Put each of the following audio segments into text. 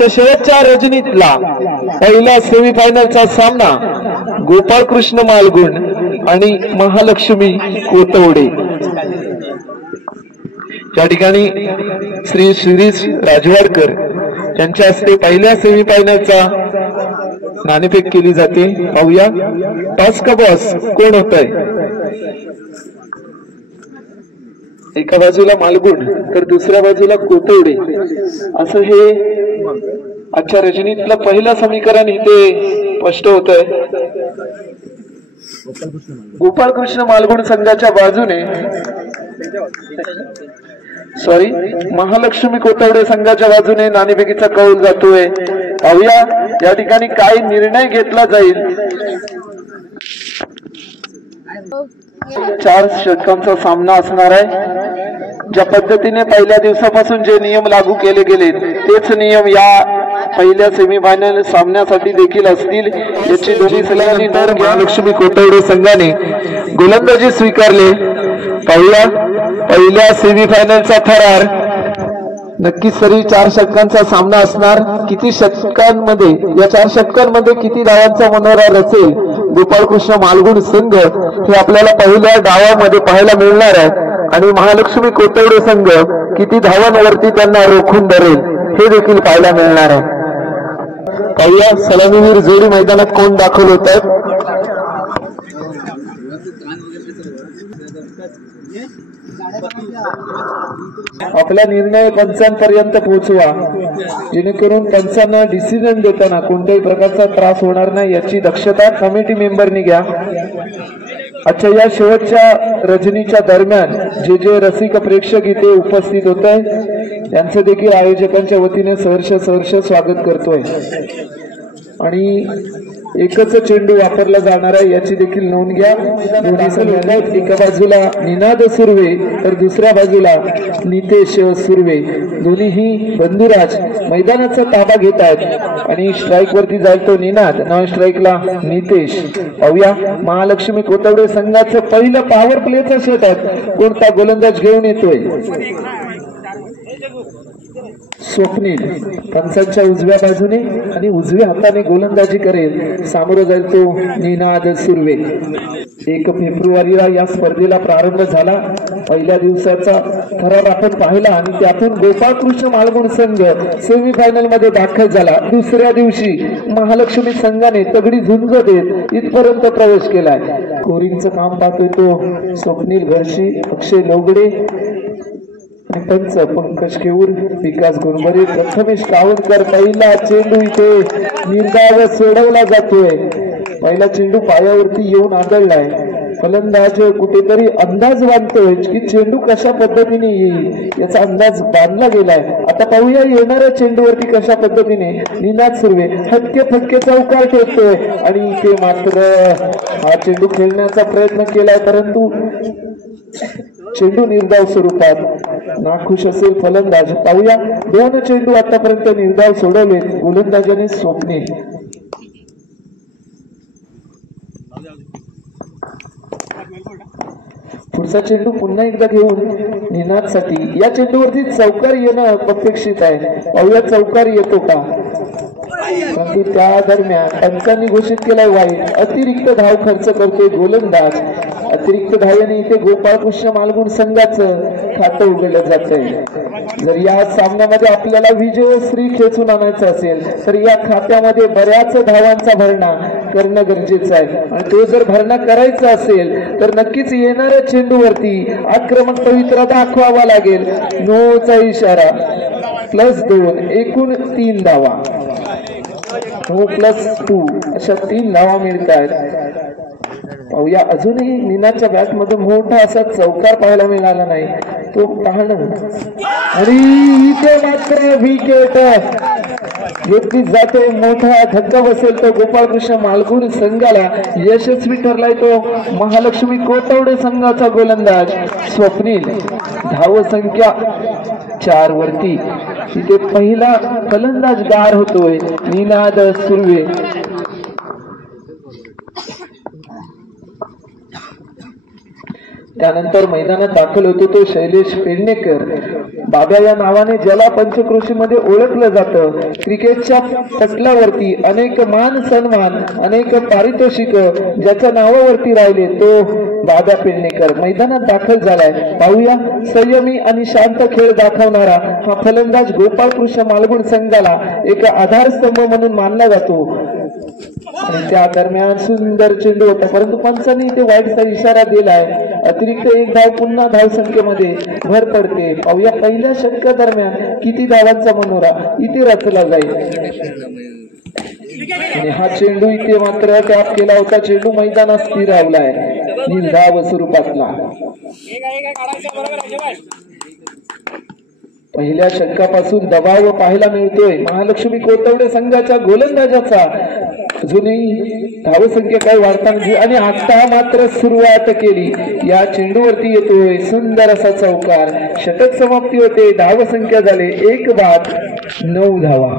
आजच्या शेवटच्या रजनीतला पहिला सेमीफायनलचा सामना गोपाळकृष्ण मालगुण आणि महालक्ष्मी कोतवडे। या ठिकाणी श्री शिरीष राजवाडकर यांच्या हस्ते पहिल्या सेमीफायनलचा नाणेफेक केली जाते। पाहूया टॉस का बॉस कोण होतंय। एका बाजूला मालगुण तर दुसऱ्या बाजूला कोतवडे असं हे आजच्या रजनीतलं पहिलं समीकरण इथे स्पष्ट होतंय। गोपाळकृष्ण मालगुण संघाच्या बाजूने महालक्ष्मी कोतवडे संघाच्या बाजूने नाणेफेकीचा कौल जातोय। पाहूया या ठिकाणी काय निर्णय घेतला जाईल। 4 षटकांचा सामना असणार आहे। ज्या पद्धतीने पहिल्या दिवसापासून जे नियम लागू केले गेले तेच नियम या पहिल्या सेमीफायनल सामन्यासाठी देखील असतील याची दोन्ही संघांनी नोंद घ्या। महालक्ष्मी कोतवडे संघाने गोलंदाजी स्वीकारले। पाहूया पहिल्या सेमीफायनलचा थरार नक्कीच सरी 4 षटकांचा सामना असणार। किती षटकांमध्ये या 4 षटकांमध्ये किती धावांचा मनोरा रचेल गोपाळकृष्ण मालगुण संघ हे आपल्याला पहिल्या डावामध्ये पाहायला मिळणार आहे आणि महालक्ष्मी कोतवडे संघ किती धावांवरती त्यांना रोखून धरेल हे देखील पाहायला मिळणार आहे। पाहूया सलामीवीर जोडी मैदानात कोण दाखल होत आहेत। आपला निर्णय पंचांपर्यंत पोहोचवा जेणेकरून पंचांना डिसिजन देताना कोणत्याही प्रकारचा त्रास होणार नाही याची दक्षता कमिटी मेंबरनी घ्या। आजच्या या शेवटच्या रजनीच्या दरम्यान जे रसिक प्रेक्षक इथे उपस्थित होत आहे त्यांचं देखील आयोजकांच्या वतीने सहर्ष स्वागत करतोय आणि एकच चेंडू वापरला जाणार आहे याची देखील नोंद घ्या। दोन्ही संघात एका बाजूला निनाद सुर्वे तर दुसऱ्या बाजूला नितेश सुर्वे दोन्हीही बंधुराज मैदानाचा ताबा घेत आहेत आणि स्ट्राईक वरती जाईल तो निनाद, नॉन स्ट्राईकला नितेश। पाहूया महालक्ष्मी कोतवडे संघाचं पहिलं पॉवर प्लेचं षटक कोणता गोलंदाज घेऊन येतोय। स्वप्नील पंचांच्या उजव्या बाजूने आणि उजव्या हाताने गोलंदाजी करेल। सामोरं जाईल तो निनाद सुर्वे। 1 फेब्रुवारीला या स्पर्धेला प्रारंभ झाला। पहिल्या दिवसाचा थरार आपण पाहिला आणि त्यातून गोपाळकृष्ण मालगुण संघ सेमीफायनल मध्ये दाखल झाला। दुसऱ्या दिवशी महालक्ष्मी संघाने तगडी झुंज देत इथपर्यंत प्रवेश केलाय। स्कोरिंगचं काम पाहतोय तो स्वप्नील घरशी, अक्षय लोगडे आणि पंच पंकज केऊर, विकास गुरबरे, प्रथमेश कावणकर। पहिला चेंडू इथे निर्धाव सोडवला जातोय। पहिला चेंडू पायावरती येऊन आदळलाय। फलंदाज कुठेतरी अंदाज बांधतोय की चेंडू कशा पद्धतीने येईल याचा अंदाज बांधला गेलाय। आता पाहूया येणाऱ्या चेंडूवरती कशा पद्धतीने निनाद सुर्वे हटके फटके चौकार ठेवतोय आणि इथे मात्र हा चेंडू खेळण्याचा प्रयत्न केलाय परंतु चेंडू निर्धाव स्वरूपात नाखुश असेल फलंदाज। पाहूया 2 चेंडू आतापर्यंत निर्धाव सोडवले गोलंदाजाने स्वप्नील। पुढचा चेंडू पुन्हा एकदा घेऊन निनादसाठी। या चेंडूवरती चौकार येणं अपेक्षित आहे। पाहूया चौकार येतो का परंतु त्या दरम्यान पंचांनी घोषित केलाय वाईट। अतिरिक्त धाव खर्च करतोय गोलंदाज। अतिरिक्त धावेने इथे गोपाळकृष्ण मालगुण संघाचं खातं उघडलं जातंय। जर या सामन्यामध्ये आपल्याला विजयश्री खेचून आणायचं असेल तर या खात्यामध्ये बऱ्याच धावांचा भरणा करणं गरजेचं आहे आणि तो जर भरणा करायचा असेल तर नक्कीच येणाऱ्या चेंडूवरती आक्रमक पवित्रा दाखवावा लागेल। नोचा इशारा +2 एकूण 3 धावा। 9+2 अशा 3 धावा मिळत आहेत। पाहूया अजूनही निनादच्या बॅट मध्ये मोठा असा चौकार पाहायला मिळाला नाही तो पाहणं आणि इथे मात्र विकेट घेतली जाते। मोठा धक्का बसेल तो गोपाळकृष्ण मालगुण संघाला। यशस्वी ठरलाय तो महालक्ष्मी कोतवडे संघाचा गोलंदाज स्वप्नील। धाव संख्या 4 वरती इथे पहिला फलंदाज गार होतोय निनाद सुर्वे। त्यानंतर मैदानात दाखल होतो तो शैलेश पेडणेकर, बाब्या या नावाने ज्याला पंचक्रोशीमध्ये ओळखलं जातं. क्रिकेटच्या पटलावरती अनेक मान सन्मान, अनेक पारितोषिक ज्याच्या नावावरती राहिले तो बाब्या पेडणेकर मैदानात दाखल झालाय. पाहूया संयमी आणि शांत खेळ दाखवणारा हा फलंदाज गोपाळकृष्ण मालगुण संघाला एक आधारस्तंभ म्हणून मानला जातो. आणि त्या दरम्यान सुंदर चेंडू होता, परंतु पंचांनी इथे वाईटचा इशारा दिलाय. अतिरिक्त एक धाव पुन्हा धावसंख्येमध्ये भर पडते. पाहूया पहिल्या षटकादरम्यान किती धावांचा मनोरा इथे रचला जाईल. आणि हा चेंडू इथे मात्र टॅप केला होता. चेंडू मैदानात स्थिरावलाय निर्धाव स्वरूपातला. पहिल्या षटकापासून दबाव पाहायला मिळतोय महालक्ष्मी कोतवडे संघाच्या गोलंदाजाचा. अजूनही धावसंख्या काही वाढताना आणि आता मात्र सुरुवात केली. या चेंडूवरती येतोय सुंदर असा चौकार. षटक समाप्ती होते. धावसंख्या झाले 1-9 धावा.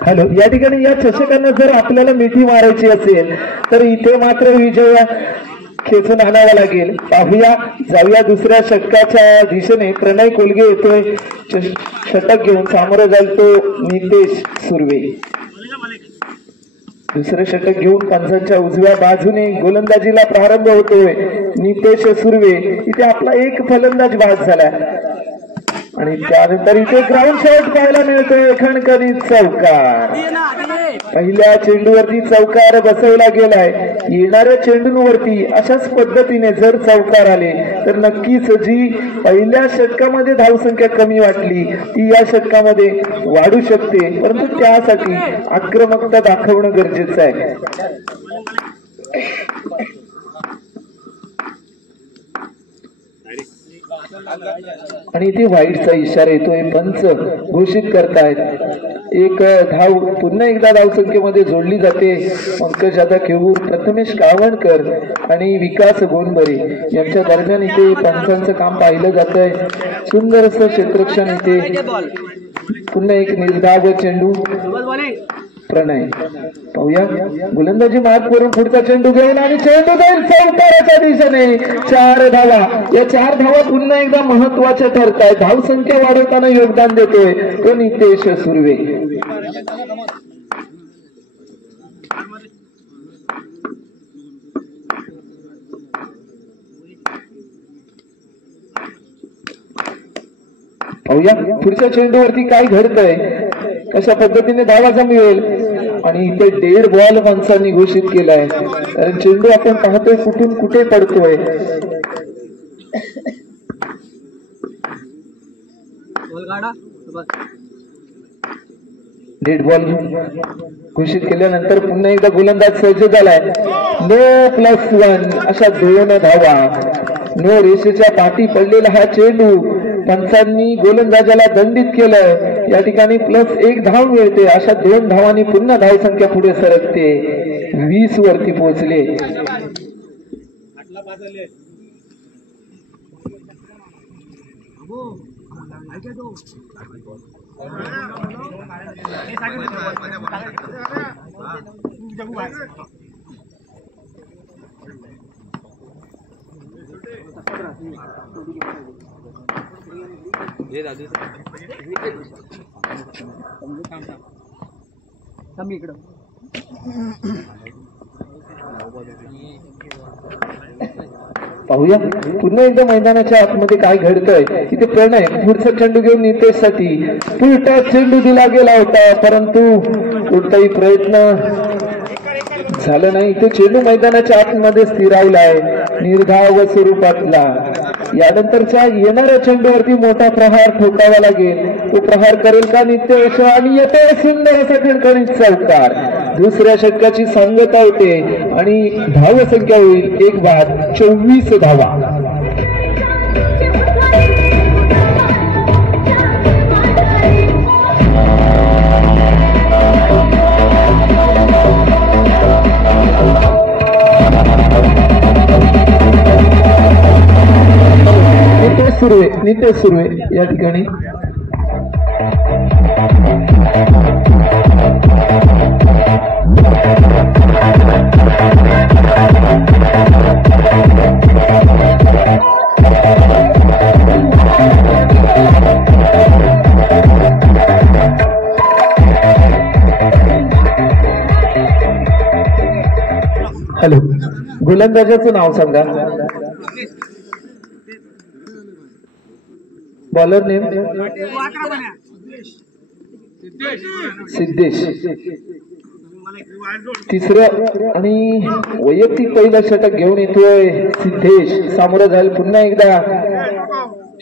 हॅलो, या ठिकाणी या चषकांना जर आपल्याला मिठी मारायची असेल तर इथे मात्र विजय खेचून आणावा लागेल. पाहूया, जाऊया दुसऱ्या षटकाच्या दिशेने. प्रणय कोलगे येतोय षटक घेऊन. सामोरं जाईल तो नितेश सुर्वे. दुसरे षटक घेऊन पंचांच्या उजव्या बाजूने गोलंदाजीला प्रारंभ होतोय नितेश सुर्वे. इथे आपला एक फलंदाज बाद झाला आणि त्यानंतर इथे ग्राउंड शॉट पाहायला मिळतोय. खणखणीत चौकार. पहिल्या चेंडूवरती चौकार बसवला गेलाय. येणाऱ्या चेंडूंवरती अशाच पद्धतीने जर चौकार आले तर नक्कीच जी पहिल्या षटकामध्ये धावसंख्या कमी वाटली ती या षटकामध्ये वाढू शकते, परंतु त्यासाठी आक्रमकता दाखवणं गरजेचं आहे. आणि इथे वाईटचा इशारा येतोय. पंच घोषित करतायत. एक धाव पुन्हा एकदा धावसंख्येमध्ये जोडली जाते. पंकज दादा केवूर, प्रथमेश कावणकर आणि विकास गोंडबरे यांच्या दरम्यान इथे पंचांचं काम पाहिलं जात आहे. सुंदर असं क्षेत्ररक्षण. इथे पुन्हा एक निर्धाव चेंडू. प्रणय पाहूया, गोलंदाजी मार्ग करून पुढचा चेंडू घेऊन आणि चेंडू जाईल चौकाराच्या दिशेने. 4 धावा. या 4 धावा पुन्हा एकदा महत्वाच्या ठरत आहेत. धावसंख्या वाढवताना योगदान देतोय तो नितेश सुर्वे. पाहूया पुढच्या चेंडूवरती काय घडतंय, कशा पद्धतीने धावा जमवेल. आणि इथे डेड बॉल पंचांनी घोषित केलाय. कारण चेंडू आपण पाहतोय कुठून कुठे पडतोय. डेड बॉल घोषित केल्यानंतर पुन्हा एकदा गोलंदाज सज्ज झालाय. नो +1 अशा 2 धावा. नो रेषेच्या पाठी पडलेला हा चेंडू पंचांनी गोलंदाजाला दंडित केलं. या ठिकाणी +1 धाव मिळते. अशा 2 धावांनी पुन्हा धावसंख्या पुढे सरकते. 20 वरती पोहोचले. पाहूया पुन्हा एकदा मैदानाच्या आतमध्ये काय घडतंय. इथे प्रणय पुढचा चेंडू घेऊन नितेश साठी पुढचा चेंडू दिला गेला होता, परंतु कोणताही प्रयत्न झालं नाही. इथे चेंडू मैदानाच्या आतमध्ये स्थिरावलाय निर्धाव स्वरूपातला. यानंतरच्या येणाऱ्या चेंडूवरती मोठा प्रहार ठोकावा लागेल. तो प्रहार करेल का नितेश आणि येते सुंदर असा खणखणीत चौकार. दुसऱ्या षटकाची सांगता होते आणि धावसंख्या होईल 1 बाद 24 धावा. सुर्वे, नितेश सुर्वे या ठिकाणी. हॅलो, गोलंदाजाचं नाव सांगा. Bowler name Siddhesh. तिसरं आणि वैयक्तिक पहिलं षटक घेऊन येतोय सिद्धेश. सामोरं जाईल पुन्हा एकदा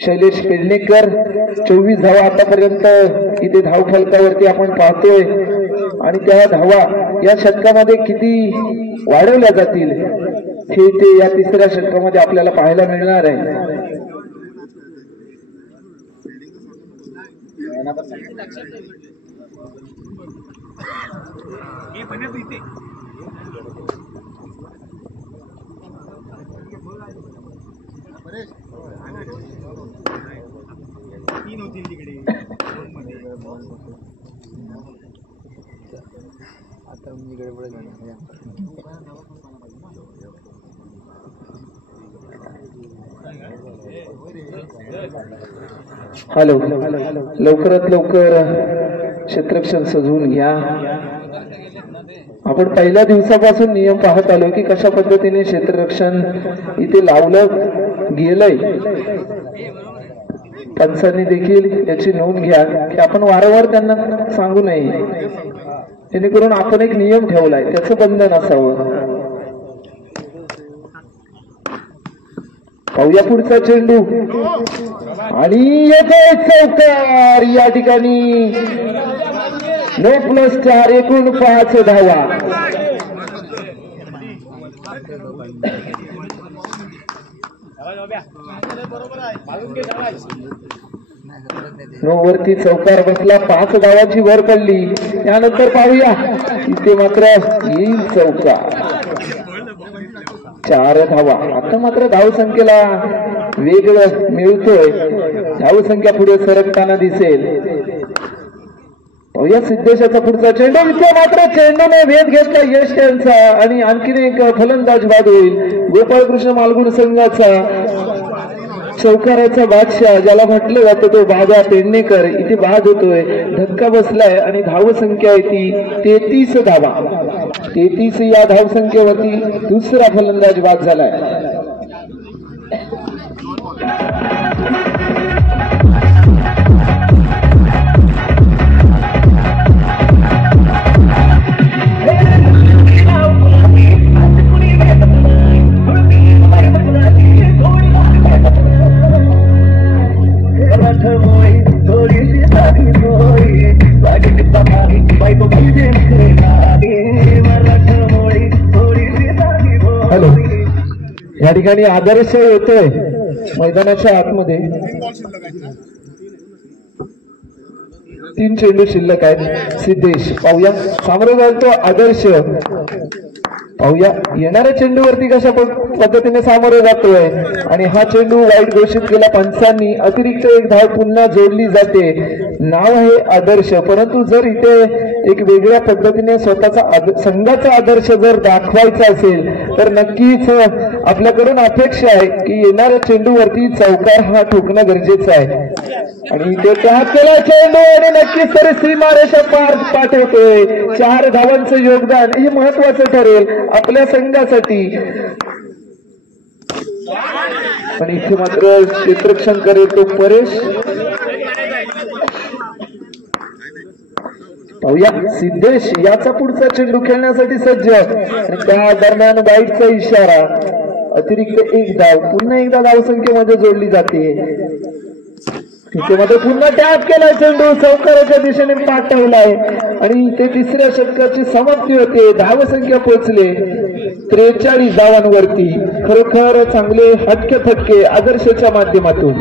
शैलेश पेडणेकर. 24 धावा आतापर्यंत इथे धावफलकावरती आपण पाहतोय आणि त्या धावा या षटकामध्ये किती वाढवल्या जातील हे ते या तिसऱ्या षटकामध्ये आपल्याला पाहायला मिळणार आहे. हॅलो, लवकरात लवकर क्षेत्ररक्षण सजवून घ्या. आपण पहिल्या दिवसापासून नियम पाहत आलो की कशा पद्धतीने क्षेत्ररक्षण इथे लावलं गेलंय. पंचांनी देखील याची नोंद घ्या की आपण वारंवार त्यांना सांगू नये, जेणेकरून आपण एक नियम ठेवलाय त्याचं बंधन असावं. पाहूया पुढचा चेंडू आणि येतोय चौकार. या ठिकाणी 9+4 एकूण 5 धावा. वरती चौकार बसला, 5 धावाची वर पडली. त्यानंतर पाहूया इथे मात्र येईल चौकार, 4 धावा. आता मात्र धावसंख्येला वेग मिळतोय, धावसंख्या पुढे सरकताना दिसेल. पाहूया सिद्धेशाचा पुढचा चेंडू. इथे मात्र चेंडूने वेध घेतला यश यांचा आणि आणखीन एक फलंदाज बाद होईल. गोपाळकृष्ण मालगुण संघाचा चौकाराचा बादशाह ज्याला म्हटलं जातं तो बाबा पेडणेकर इथे बाद होतोय. धक्का बसलाय आणि धावसंख्या आहे ती 33 धावा. 33 या धावसंख्येवरती दुसरा फलंदाज बाद झालाय. हॅलो, या ठिकाणी आदर्श येतोय मैदानाच्या आतमध्ये. 3 चेंडू शिल्लक आहेत. सिद्धेश पाहूया सामोरं जाईल तो आदर्श. पाहूया येणाऱ्या चेंडूवरती कशा पद्धतीने सामोरं जातोय आणि हा चेंडू वाईट घोषित केला पंचांनी. अतिरिक्त एक धाव पुन्हा जोडली जाते. नाव आहे आदर्श, परंतु जर इथे एक वेगळ्या पद्धतीने स्वतःचा संघाचा आदर्श जर दाखवायचा असेल तर नक्कीच आपल्याकडून अपेक्षा आहे की येणाऱ्या चेंडूवरती चौकार हा ठोकणं गरजेचं आहे. आणि इथे त्या केला चेंडू आणि नक्कीच तरी सीमारेषा पार पाठवतोय. 4 धावांचं योगदान हे महत्वाचं ठरेल आपल्या संघासाठी. पण इथे मात्र क्षेत्ररक्षण करेल तो परेश. पाहूया सिद्धेश याचा पुढचा चेंडू खेळण्यासाठी सज्ज. त्या दरम्यान वाईटचा इशारा. अतिरिक्त एक धाव पुन्हा एकदा धावसंख्येमध्ये जोडली जाते. तिथे मध्ये पुन्हा टॅप केलाय चेंडू, चौकाराच्या दिशेने पाठवलाय आणि ते तिसऱ्या षटकाची समाप्ती होते. धावसंख्या पोहोचले 43 धावांवरती. खरोखर चांगले हटके फटके आदर्शच्या माध्यमातून.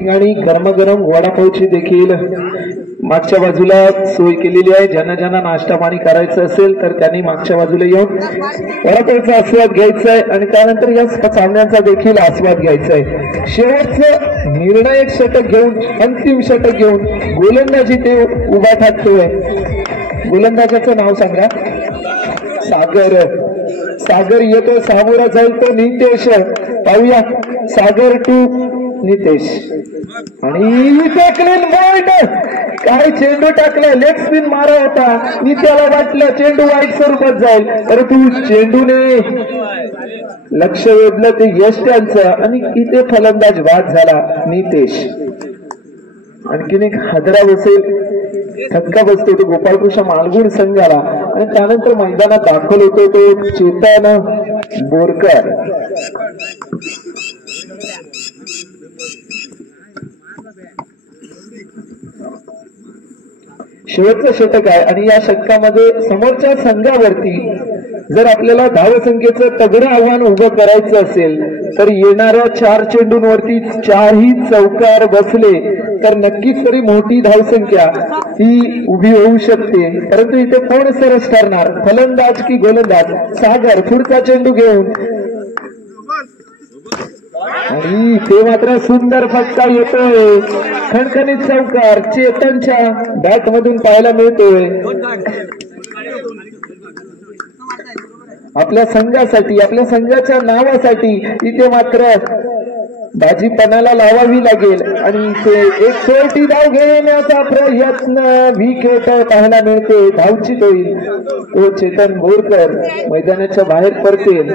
ठिकाणी गरमागरम वडापावची देखील मागच्या बाजूला सोय केलेली आहे। ज्यांना ज्यांना नाश्ता पाणी करायचं असेल तर त्यांनी मागच्या बाजूला येऊन वडापावचा आस्वाद घ्यायचा आहे आणि त्यानंतर या सामन्याचा देखील आस्वाद घ्यायचा आहे। शेवटचं निर्णायक षटक घेऊन, अंतिम षटक घेऊन गोलंदाजी ते उभा ठाकतोय। गोलंदाजाचं नाव सांगा। सागर। सागर येतो, सामोरा जाईल तो नितेश। पाहूया सागर टू नितेश आणि क्लीन बॉल्ड। काय चेंडू टाकला, लेग स्पिन मारा होता, नित्याला वाटलं चेंडू वाईट स्वरूपात जाईल, परंतु चेंडूने लक्ष वेधलं ते यश त्यांचं आणि इथे फलंदाज बाद झाला नितेश। आणखीन एक हादरा बसेल, धक्का बसतो तो गोपाळकृष्ण मालगुण संघाला आणि त्यानंतर मैदानात दाखल होतो तो चेतन बोरकर। शेवटचं षटक आहे आणि या षटकामध्ये समोरच्या संघावरती जर आपल्याला धावसंख्येचं तगडं आव्हान उभं करायचं असेल तर येणाऱ्या 4 चेंडूंवरती 4ही चौकार बसले तर नक्कीच तरी मोठी धावसंख्या ही उभी होऊ शकते। परंतु इथे कोण सरस ठरणार, फलंदाज की गोलंदाज? सागर पुढचा चेंडू घेऊन आणि ते मात्र सुंदर फटका येतोय, खणखणीत चौकार चेतनच्या बॅट मधून पाहायला मिळतोय। आपल्या संघासाठी, आपल्या संघाच्या नावासाठी इथे मात्र बाजीपणाला लावावी लागेल आणि ते एक छोटी धाव घेण्याचा प्रयत्न विकेट पाहायला मिळते। धावचित होईल तो चेतन बोरकर मैदानाच्या बाहेर पडतील।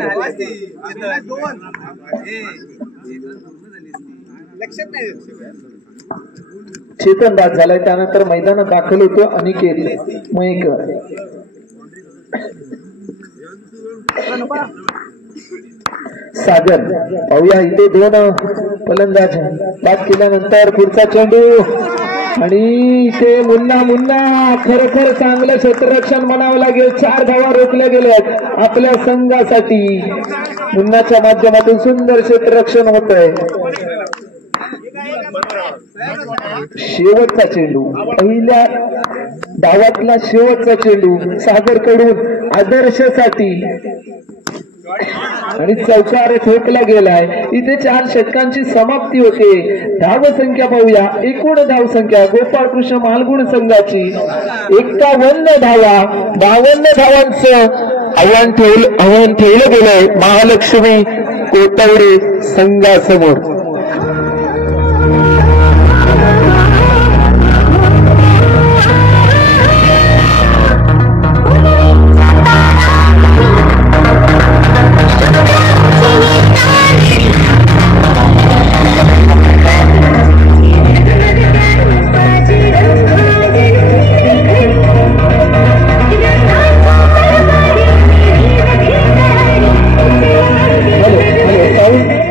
चेतन बाद झालाय, त्यानंतर मैदानात दाखल होतो अनिकेत मयेकर। सागर पाहूया इथे 2 फलंदाज बाद केल्यानंतर पुढचा चेंडू आणि इथे मुन्ना खरोखर चांगलं क्षेत्ररक्षण म्हणावं लागेल। 4 धावा रोखल्या गेल्यात आपल्या संघासाठी। मुन्नाच्या माध्यमातून सुंदर क्षेत्ररक्षण होत आहे। शेवटचा चेंडू, पहिल्या डावातला शेवटचा चेंडू सागर कडून आदर्शसाठी आणि चौकार ठोकला गेलाय। इथे 4 षटकांची समाप्ती होते। धावसंख्या पाहूया, एकूण धावसंख्या गोपाळकृष्ण मालगुण संघाची 51 धावा। 52 धावांचं आव्हान ठेवलं गेलंय महालक्ष्मी कोतवडे संघासमोर।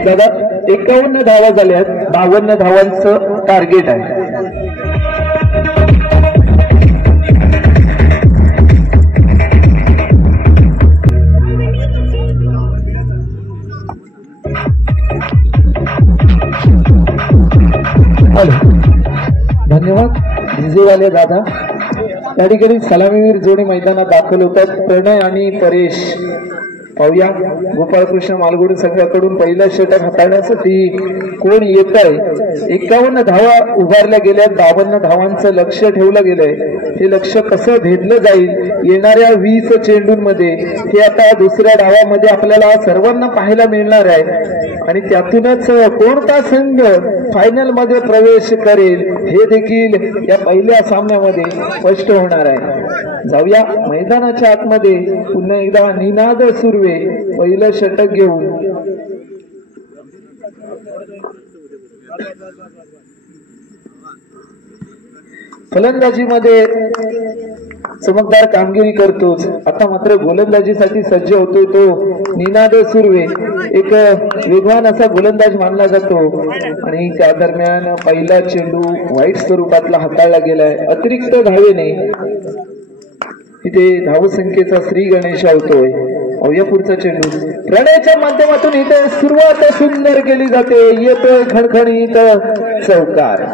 दादा 51 धावा झाल्यात, 52 धावांचं टार्गेट आहे। धन्यवाद विजेवाले दादा। त्या ठिकाणी सलामीवीर जोडी मैदानात दाखल होतात, प्रणय आणि परेश। पाहूया गोपाळकृष्ण मालगुण संघाकडून पहिला षटक हाताळण्यासाठी कोण येत आहे। 51 धावा उभारल्या गेल्या, 52 धावांचं लक्ष ठेवलं गेलंय। हे लक्ष कसं भेदलं जाईल येणाऱ्या 20 चेंडूंमध्ये हे आता दुसऱ्या डावामध्ये आपल्याला सर्वांना पाहायला मिळणार आहे आणि त्यातूनच कोणता संघ फायनल मध्ये प्रवेश करेल हे देखील या पहिल्या सामन्यामध्ये स्पष्ट होणार आहे। जाऊया मैदानाच्या आतमध्ये, पुन्हा एकदा निनाद सुर्वे पहिलं षटक घेऊन। फलंदाजीमध्ये चमकदार कामगिरी करतोच, आता मात्र गोलंदाजीसाठी सज्ज होतोय तो निनाद सुर्वे। एक वेगवान असा गोलंदाज मानला जातो आणि त्या दरम्यान पहिला चेंडू वाईट स्वरूपातला हाताळला गेलाय। अतिरिक्त धावेने इथे धावसंख्येचा श्री गणेश होतोय पाहूया पुढचा चेंडू प्रणयच्या माध्यमातून इथे सुरुवात सुंदर केली जाते, येतोय खणखणीत चौकार.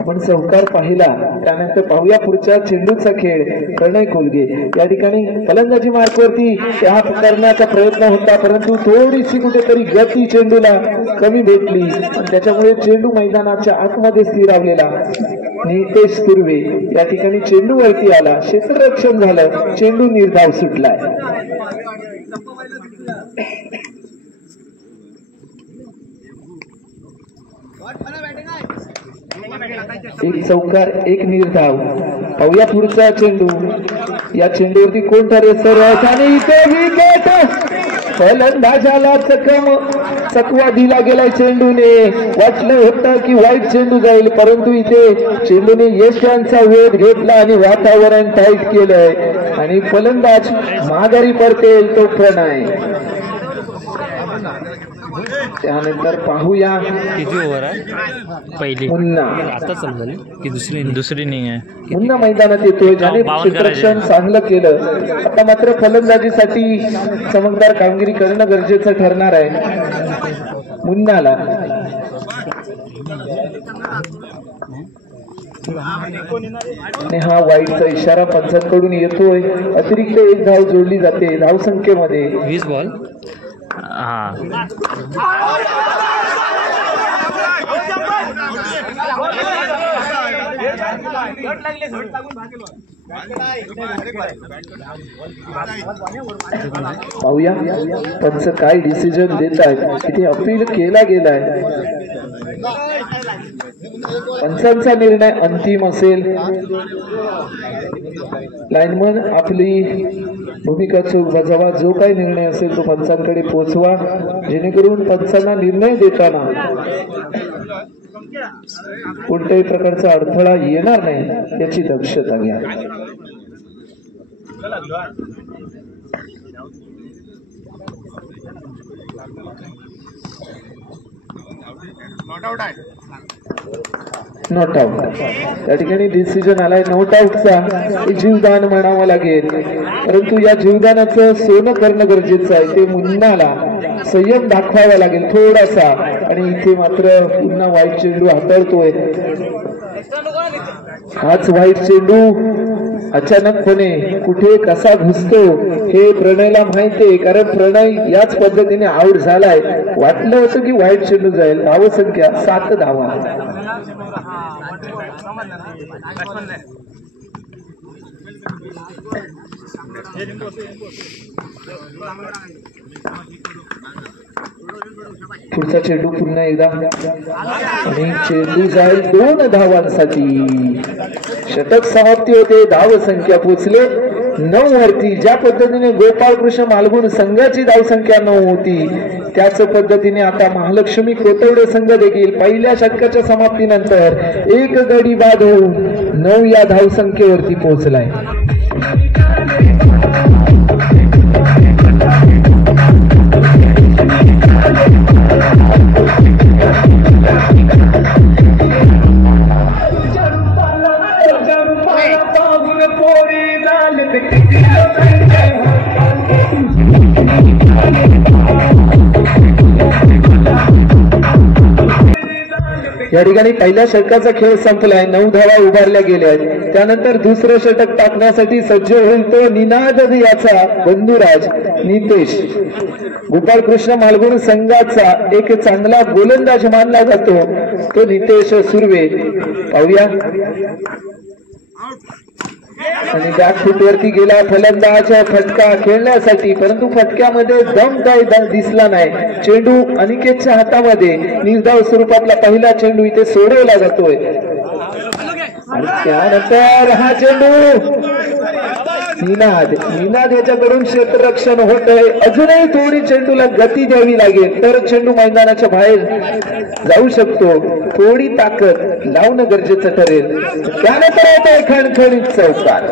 आपण चौकार पाहिला, त्यानंतर पाहूया पुढच्या चेंडूचा खेळ. प्रणय कोलगे या ठिकाणी फलंदाजी मार्कवरती त्या करण्याचा प्रयत्न होता, परंतु थोडीशी कुठेतरी गती चेंडूला कमी भेटली आणि त्याच्यामुळे चेंडू मैदानाच्या आतमध्ये स्थिरावलेला. नितेश सुर्वे या ठिकाणी चेंडू वरती आला, क्षेत्ररक्षण झालं, चेंडू निर्धाव सुटलाय. एक चौकार एक निर्धाव. पाहूया पुढचा चेंडू. या चेंडूवरती कोण ठरेल सरस आणि इथे विकेट. फलंदाजाला चकवा दिला गेलाय चेंडूने. वाटलं होतं की वाईट चेंडू जाईल, परंतु इथे चेंडूने यश यांचा वेध घेतला आणि वातावरण टाईट केलंय आणि फलंदाज माघारी परतेल तो प्रणय. त्यानंतर पाहूया किती ओव्हर आहे पहिली. मुन्ना आता समजेल की दुसरी नाही आहे. मुन्ना मैदानात येतोय, ज्याने क्षेत्ररक्षण चांगलं केलं. आता मात्र फलंदाजीसाठी चमकदार कामगिरी करणं गरजेचं ठरणार आहे मुन्नाला. आणि हा वाईटचा इशारा पंचांकडून येतोय. अतिरिक्त एक धाव जोडली जाते धावसंख्येमध्ये. 20 बॉल. हा पाहूया पंच काय डिसिजन देत आहेत. तिथे अपील केला गेलाय. पंचांचा निर्णय अंतिम असेल. लाईनमन आपली भूमिका चूक बजावा. जो काही निर्णय असेल तो पंचांकडे पोहोचवा, जेणेकरून पंचांना निर्णय देताना कोणत्याही प्रकारचा अडथळा येणार नाही याची दक्षता घ्या. Not out. त्या ठिकाणी डिसिजन आलाय नॉट आउटचा. जीवदान म्हणावं लागेल, परंतु या जीवदानाचं सोनं करणं गरजेचं आहे. ते मुन्नाला संयम दाखवावा लागेल थोडासा. आणि इथे मात्र पुन्हा वाईट चेंडू हाताळतोय. हाच वाईट चेंडू अचानकपणे कुठे कसा घुसतो हे प्रणयला माहितीये, कारण प्रणय याच पद्धतीने आउट झालाय. वाटलं होतं की वाईट चेंडू जाईल. धावसंख्या 7 धावा. पुढचा चेंडू पुन्हा एकदा आणि चेंडू जाईल 2 धावांसाठी. षटक समाप्ती होते. धावसंख्या पोचले 9 वरती. ज्या पद्धतीने गोपाळकृष्ण मालगुण संघाची धावसंख्या 9 होती, त्याच पद्धतीने आता महालक्ष्मी कोतवडे संघ देखील पहिल्या षटकाच्या समाप्तीनंतर एक गडी बाद होऊन 9 या धावसंख्येवरती पोहोचलाय. या ठिकाणी पहिल्या षटकाचा खेळ संपलाय. 9 धावा उभारल्या गेल्या आहेत. त्यानंतर दुसरं षटक टाकण्यासाठी सज्ज होईल तो निनाद याचा बंधुराज नितेश. गोपाळकृष्ण मालगुण संघाचा एक चांगला गोलंदाज मानला जातो तो नितेश सुर्वे. पाहूया आणि बॅक फुटवरती गेला फलंदाज फटका खेळण्यासाठी, परंतु फटक्यामध्ये दम काय दिसला नाही. चेंडू अनिकेतच्या हातामध्ये. निर्धाव स्वरूपातला पहिला चेंडू इथे सोडवला जातोय आणि त्यानंतर हा चेंडू निनाद याच्याकडून क्षेत्ररक्षण होत आहे. अजूनही थोडी चेंडूला गती द्यावी लागेल तर चेंडू मैदानाच्या बाहेर जाऊ शकतो. थोडी ताकद लावणं गरजेचं ठरेल. त्यानंतर होत आहे खणखणीत चौकार.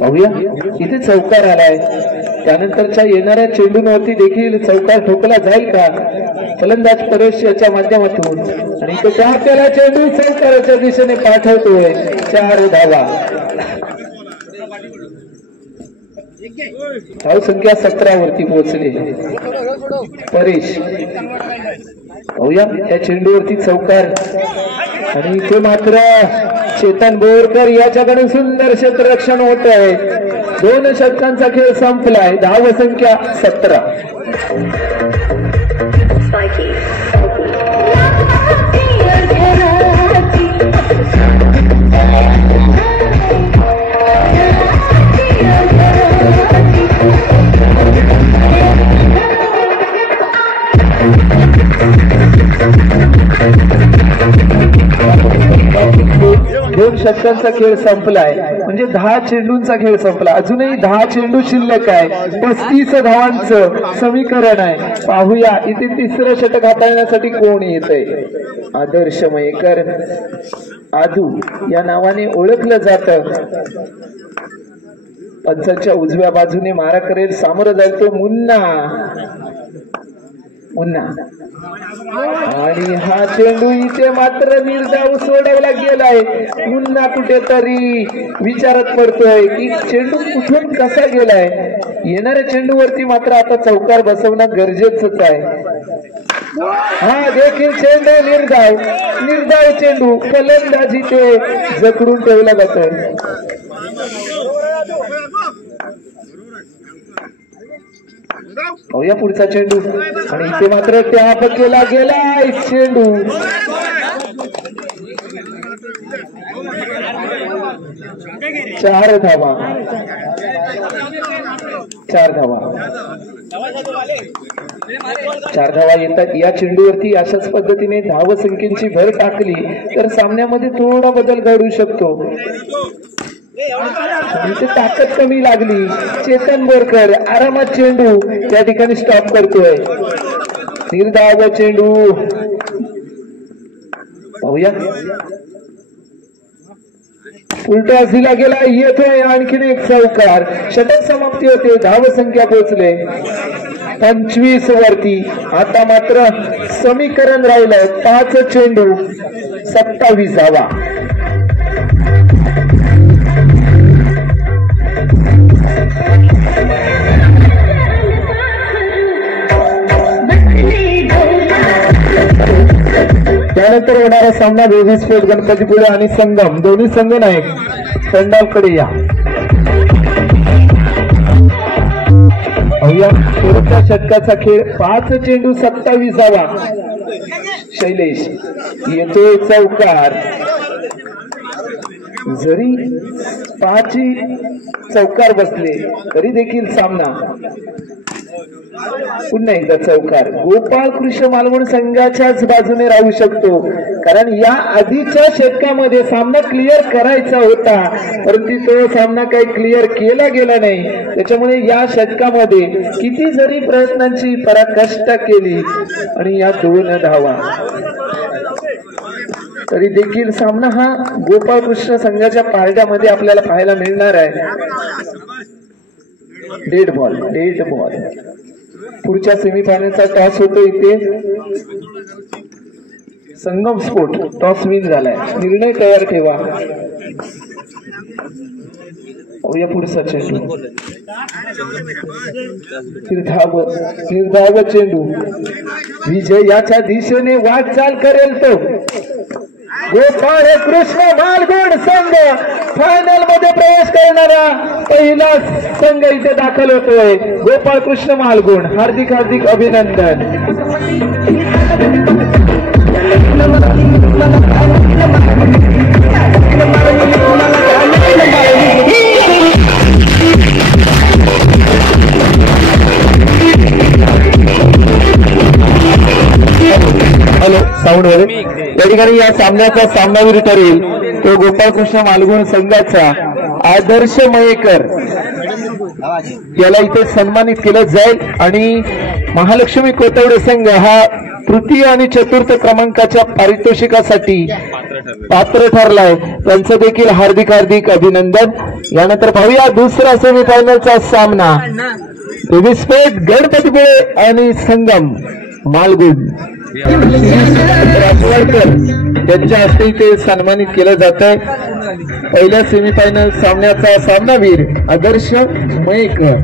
पाहूया इथे चौकार आलाय. त्यानंतरच्या येणाऱ्या चेंडूंवरती देखील चौकार ठोकला जाईल का फलंदाज परेश याच्या माध्यमातून आणि तो त्याला चेंडू चौकाराच्या दिशेने पाठवतोय 4 धावा धावसंख्या 17 वरती पोहोचली परेश पाहूया त्या चेंडूवरती चौकार आणि इथे मात्र चेतन बोरकर याच्याकडे सुंदर क्षेत्ररक्षण होत आहे 2 षटकांचा खेळ संपलाय धावसंख्या 17 2 षटकांचा खेळ संपलाय म्हणजे 10 चेंडूंचा खेळ संपला अजूनही 10 चेंडू शिल्लक आहे 35 धावांचं समीकरण आहे पाहूया इथे तिसरं षटक हाताळण्यासाठी कोण येतंय आदर्श मयेकर आदू या नावाने ओळखलं जातं पंचांच्या उजव्या बाजूने मारा करेल सामोरं जाईल तो मुन्ना आणि हा चेंडू इथे मात्र निर्धाव सोडवला गेलाय मुन्ना कुठेतरी विचारात पडतोय की चेंडू कुठून कसा गेलाय येणाऱ्या चेंडूवरती मात्र आता चौकार बसवणं गरजेचंच आहे हा देखील चेंडू निर्धाव चेंडू फलंदाजी ते जखडून ठेवला जातोय पाहूया पुढचा चेंडू आणि इथे मात्र टॅप केला गेलाय चेंडू 4 धावा 4 धावा येतात या चेंडूवरती अशाच पद्धतीने धावसंख्येची भर टाकली तर सामन्यामध्ये थोडा बदल घडू शकतो इथे ताकद कमी लागली चेतन बोरकर आरामात चेंडू त्या ठिकाणी स्टॉप करतोय निर्धाव चेंडू पाहूया उलटा दिला गेला येतोय आणखीन एक चौकार षटक समाप्ती होते धावसंख्या पोहोचले 25 वरती आता मात्र समीकरण राहिलंय 5 चेंडू 27 धावा त्यानंतर होणारा सामना बेबी स्पोर्ट गणपतीपुळे आणि संगम दोन्ही संघ नायक पंडालकडे या शेवटच्या षटकाचा खेळ 5 चेंडू 27 धावा शैलेश येतोय चौकार जरी 5 चौकार बसले तरी देखील सामना पुन्हा एकदा चौकार गोपाळ कृष्ण मालवण संघाच्याच बाजूने राहू शकतो कारण या आधीच्या षटकामध्ये सामना क्लिअर करायचा होता परंतु तो सामना काही क्लिअर केला गेला नाही त्याच्यामुळे या षटकामध्ये किती जरी प्रयत्नांची पराकाष्ठा केली आणि या 2 धावा तरी देखील सामना हा गोपाळ कृष्ण संघाच्या पारड्यामध्ये आपल्याला पाहायला मिळणार आहे डेड बॉल पुढच्या सेमीफायनलचा टॉस होतो इथे संगम स्पोर्ट टॉस विन झालाय निर्णय तयार ठेवा या पुढचा चेंडू निर्धाव चेंडू विजय याच्या दिशेने वाटचाल करेल तो गोपाळ कृष्ण मालगुण संघ फायनल मध्ये प्रवेश करणारा पहिला संघ इथे दाखल होतोय गोपाळ कृष्ण मालगुण हार्दिक अभिनंदन हॅलो साऊंड वर या ठिकाणी या सामन्याचा सामनावीर ठरेल तो गोपाळ कृष्ण मालगुण संघाचा आदर्श मयेकर याला इथे सन्मानित केलं जाईल आणि महालक्ष्मी कोतवडे संघ हा तृतीय आणि चतुर्थ क्रमांकाच्या पारितोषिकासाठी पात्र ठरलाय त्यांचं देखील हार्दिक हार्दिक अभिनंदन. यानंतर पाहूया दुसरा सेमीफायनलचा सामना विस्फोट गणपतीपुळे आणि संगम मालगुण. राजवाडकर यांच्या हस्ते ते सन्मानित केलं जात आहे. पहिल्या सेमीफायनल सामन्याचा सामनावीर आदर्श मयेकर.